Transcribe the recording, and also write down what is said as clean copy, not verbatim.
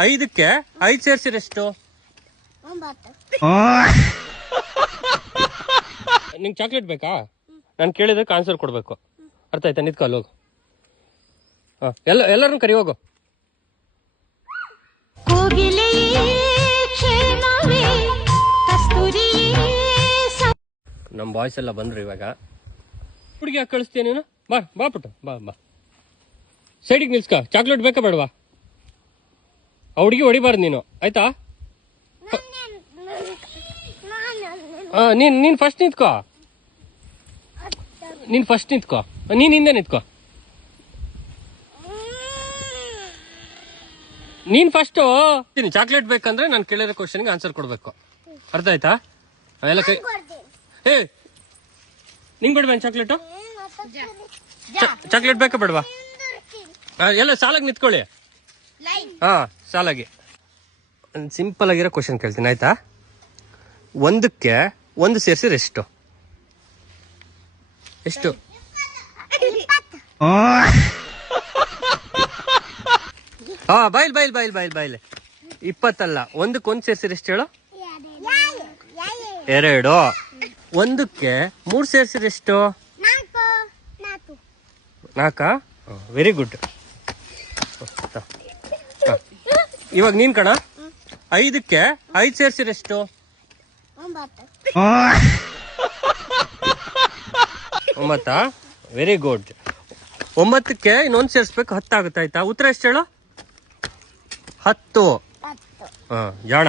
5ಕ್ಕೆ 5 ಸೇರಿಸಿದ್ರೆ ಎಷ್ಟು? 9. ನಿಂಗೆ ಚಾಕ್ಲೇಟ್ ಬೇಕಾ? ನಾನು ಕೇಳಿದಕ್ಕೆ ಆನ್ಸರ್ ಕೊಡಬೇಕು. ಅರ್ಥ ಆಯ್ತಾ? ನಿಂತ್ಕೊ ಅಲ್ಲಿ ಹೋಗು. ಹಾಂ, ಎಲ್ಲರನ್ನು ಕರಿ ಹೋಗು. ನಮ್ಮ ಬಾಯ್ಸ್ ಎಲ್ಲ ಬಂದ್ರು ಇವಾಗ. ಹುಡುಗಿ ಯಾಕೆ ಕಳಿಸ್ತೀಯ ನೀನು? ಬಾ ಪುಟ್ಟು, ಬಾ ಸೈಡಿಗೆ ನಿಲ್ಸ್ಕ. ಚಾಕ್ಲೇಟ್ ಬೇಕಾ ಬೇಡವಾ? ಆ ಹುಡುಗಿ ಹೊಡಿಬಾರ್ದು ನೀನು, ಆಯ್ತಾ? ನೀನ್ ಫಸ್ಟ್ ನಿಂತ್ಕೋ. ನೀನ್ ಹಿಂದೆ ನಿಂತ್ಕೋ. ನೀನ್ ಫಸ್ಟು. ಚಾಕ್ಲೇಟ್ ಬೇಕಂದ್ರೆ ನಾನು ಕೇಳಿರೋ ಕ್ವಶನ್ಗೆ ಆನ್ಸರ್ ಕೊಡ್ಬೇಕು. ಅರ್ಥ ಆಯ್ತಾ? ಎಲ್ಲ ಕೈ ಹೇ ನಿಂಗೆ ಬೇಡವಾ ಚಾಕ್ಲೇಟು? ಚಾಕ್ಲೇಟ್ ಬೇಕಾ ಬೇಡವಾ? ಎಲ್ಲ ಸಾಲಾಗಿ ನಿಂತ್ಕೊಳ್ಳಿ. ಹಾ, ಸಾಲಾಗಿ. ಸಿಂಪಲ್ ಆಗಿರೋ ಕ್ವಶನ್ ಕೇಳ್ತೀನಿ, ಆಯ್ತಾ? 1ಕ್ಕೆ 1 ಸೇರಿಸಿದ್ರೆ ಎಷ್ಟು? ಎಷ್ಟು? ಹಾ, ಬೈಲ್ 20 ಅಲ್ಲ. 1ಕ್ಕೆ 1 ಸೇರಿಸಿದ್ರೆ ಎಷ್ಟು ಹೇಳು? 2. 1ಕ್ಕೆ 3 ಸೇರಿಸಿದ್ರೆ ಎಷ್ಟು? 4. Very good. ಇವಾಗ ನೀನ್ ಕಣ. 5ಕ್ಕೆ 5 ಸೇರಿಸಿದ್ರೆ ಎಷ್ಟು? 9. Very good. 9ಕ್ಕೆ ಇನ್ನೊಂದು ಸೇರಿಸ್ಬೇಕು, 10 ಆಗುತ್ತೆ. ಆಯ್ತಾ? ಉತ್ತರ ಎಷ್ಟು ಹೇಳು? 10. ಜಾಣ.